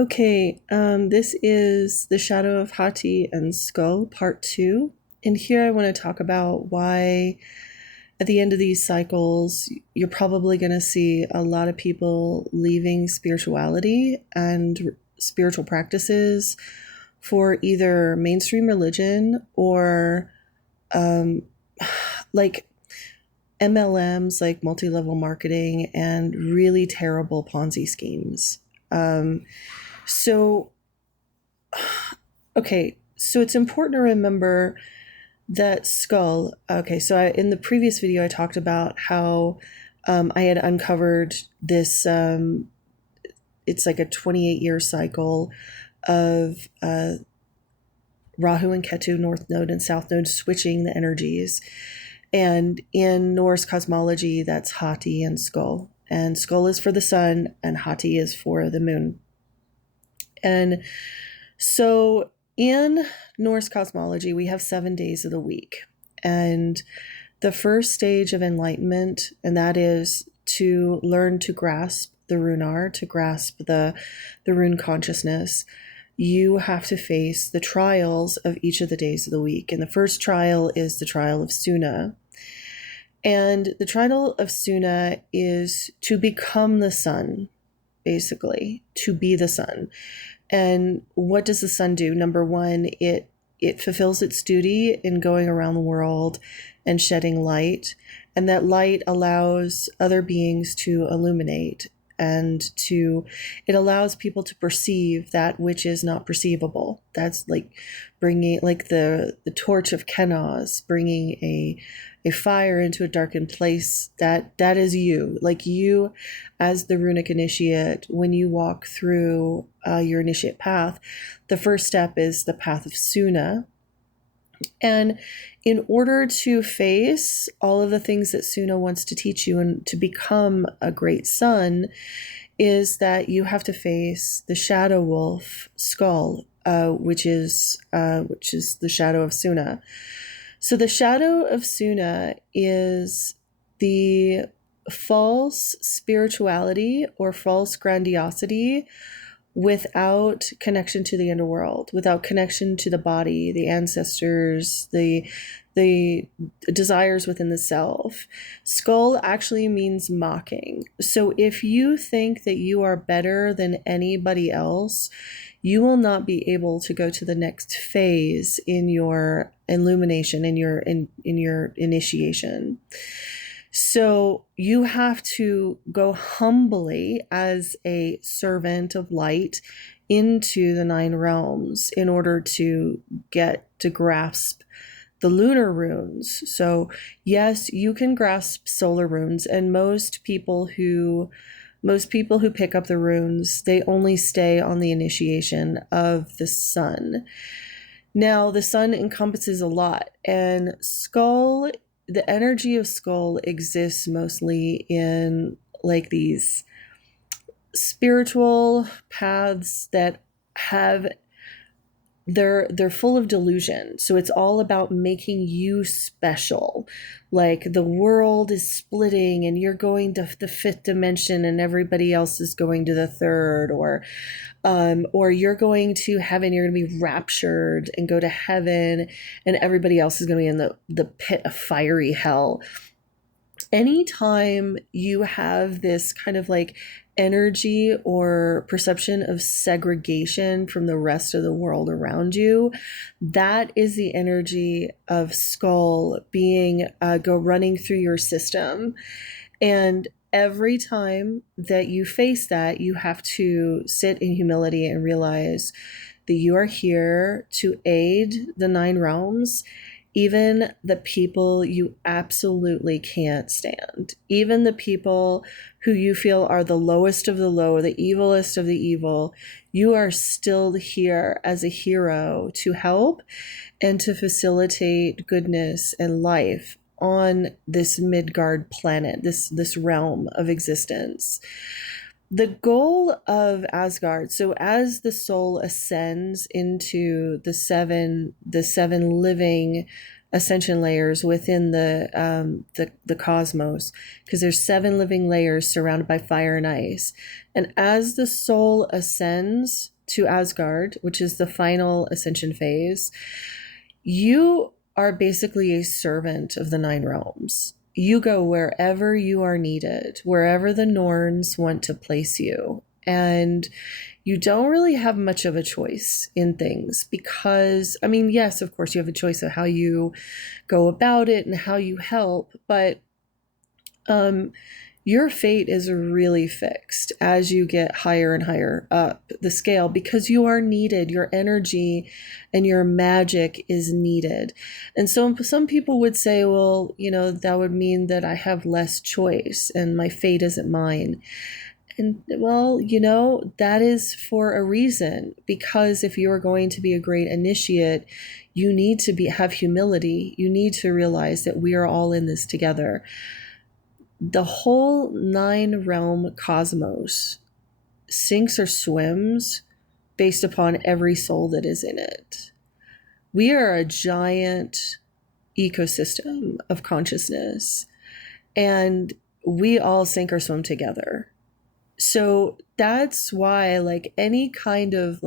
Okay, this is The Shadow of Hati and Sköll, Part 2. And here I want to talk about why, at the end of these cycles, you're probably going to see a lot of people leaving spirituality and spiritual practices for either mainstream religion or um, like MLMs, like multi level marketing, and really terrible Ponzi schemes. Um, so Okay, so it's important to remember that Sköll. Okay, so in the previous video, I talked about how I had uncovered this. It's like a 28-year cycle of Rahu and Ketu, North Node and South Node, switching the energies. And in Norse cosmology, that's Hati and Sköll. And Sköll is for the sun, and Hati is for the moon. And so in Norse cosmology, we have 7 days of the week. And the first stage of enlightenment, and that is to learn to grasp the runar, to grasp the rune consciousness, you have to face the trials of each of the days of the week. And the first trial is the trial of Suna. And the trial of Suna is to become the sun, basically, to be the sun. And what does the sun do? Number one, it fulfills its duty in going around the world and shedding light. And that light allows other beings to illuminate and it allows people to perceive that which is not perceivable. That's like bringing, like the torch of Kenaz, bringing a fire into a darkened place. That is you, like you as the runic initiate. When you walk through your initiate path, the first step is the path of Suna. And in order to face all of the things that Suna wants to teach you and to become a great sun, is that you have to face the shadow wolf Sköll, which is the shadow of Suna. So the shadow of Suna is the false spirituality or false grandiosity without connection to the underworld, without connection to the body, the ancestors, the desires within the self. Sköll actually means mocking. So if you think that you are better than anybody else, you will not be able to go to the next phase in your illumination, in your initiation. So you have to go humbly as a servant of light into the 9 realms in order to get to grasp the lunar runes. So yes, you can grasp solar runes, and most people who pick up the runes, they only stay on the initiation of the sun. Now, the sun encompasses a lot, and Sköll, the energy of Sköll exists mostly in like these spiritual paths that have they're full of delusion. So it's all about making you special. Like the world is splitting and you're going to the 5th dimension and everybody else is going to the 3rd, or you're going to heaven, you're going to be raptured and go to heaven, and everybody else is going to be in the pit of fiery hell. Anytime you have this kind of like energy or perception of segregation from the rest of the world around you, that is the energy of Sköll being go running through your system. And every time that you face that, you have to sit in humility and realize that you are here to aid the 9 realms, even the people you absolutely can't stand, even the people who you feel are the lowest of the low, the evilest of the evil. You are still here as a hero to help and to facilitate goodness and life on this Midgard planet, this realm of existence. The goal of Asgard, so as the soul ascends into the seven living ascension layers within the cosmos, because there's 7 living layers surrounded by fire and ice. And as the soul ascends to Asgard, which is the final ascension phase, you are basically a servant of the 9 realms. You go wherever you are needed, wherever the Norns want to place you. And you don't really have much of a choice in things because, I mean, yes, of course, you have a choice of how you go about it and how you help, but your fate is really fixed as you get higher and higher up the scale because you are needed. Your energy and your magic is needed. And so some people would say, well, that would mean that I have less choice and my fate isn't mine. And well, that is for a reason, because if you are going to be a great initiate, you need to have humility. You need to realize that we are all in this together. The whole 9 realm cosmos sinks or swims based upon every soul that is in it. We are a giant ecosystem of consciousness, and we all sink or swim together. So that's why any kind of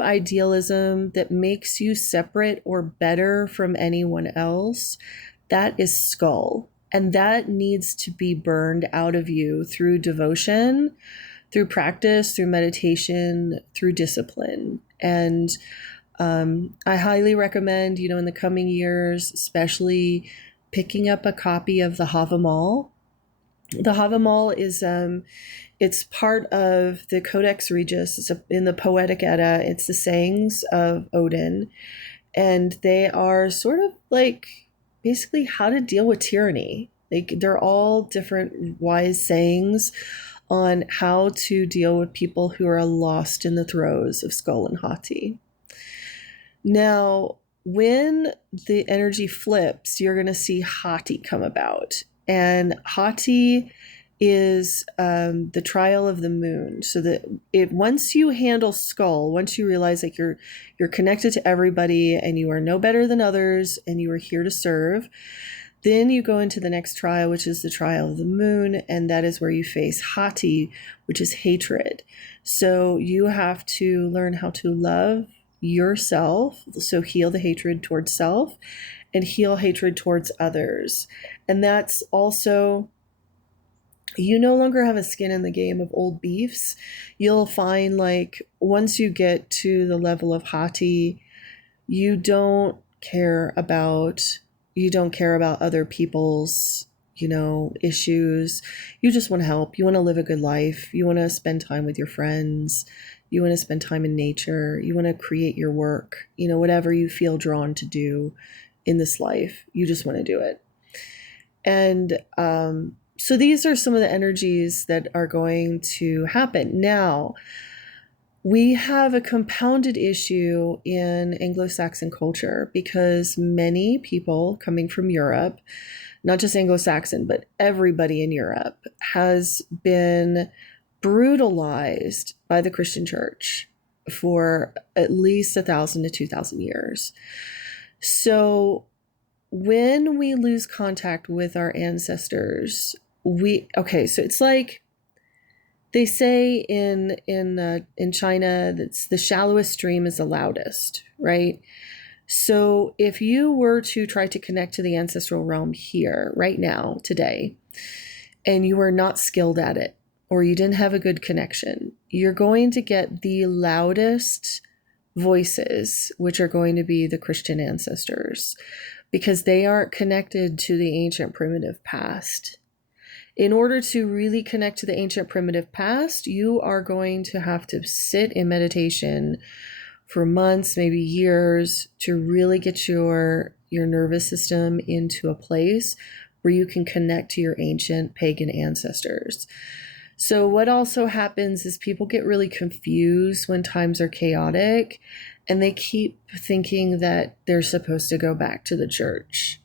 idealism that makes you separate or better from anyone else, that is Sköll. And that needs to be burned out of you through devotion, through practice, through meditation, through discipline. And I highly recommend, in the coming years, especially picking up a copy of the Havamal. The Havamal is it's part of the Codex Regius. It's in the Poetic Edda. It's the sayings of Odin, and they are sort of basically how to deal with tyranny. They're all different wise sayings on how to deal with people who are lost in the throes of Sköll and Hati. Now, when the energy flips, you're going to see Hati come about. And Hati is the trial of the moon. So that once you handle Sköll, once you realize you're connected to everybody and you are no better than others and you are here to serve, then you go into the next trial, which is the trial of the moon, and that is where you face Hati, which is hatred. So you have to learn how to love yourself, so heal the hatred towards self and heal hatred towards others. And that's also, you no longer have a skin in the game of old beefs. You'll find once you get to the level of Hati, you don't care about other people's, issues. You just want to help. You want to live a good life. You want to spend time with your friends. You want to spend time in nature. You want to create your work, whatever you feel drawn to do in this life. You just want to do it. And so these are some of the energies that are going to happen. Now, we have a compounded issue in Anglo-Saxon culture because many people coming from Europe, not just Anglo-Saxon, but everybody in Europe, has been brutalized by the Christian church for at least 1,000 to 2,000 years. So when we lose contact with our ancestors, so it's like they say in China that the shallowest stream is the loudest, right? So if you were to try to connect to the ancestral realm here, right now, today, and you are not skilled at it, or you didn't have a good connection, you're going to get the loudest voices, which are going to be the Christian ancestors, because they aren't connected to the ancient primitive past. In order to really connect to the ancient primitive past, you are going to have to sit in meditation for months, maybe years, to really get your nervous system into a place where you can connect to your ancient pagan ancestors. So what also happens is people get really confused when times are chaotic, and they keep thinking that they're supposed to go back to the church.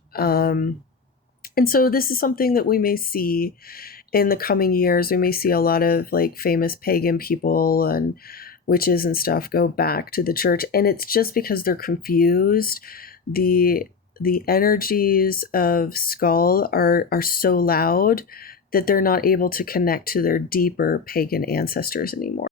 And so this is something that we may see in the coming years. We may see a lot of famous pagan people and witches and stuff go back to the church. And it's just because they're confused. the the energies of Sköll are so loud that they're not able to connect to their deeper pagan ancestors anymore.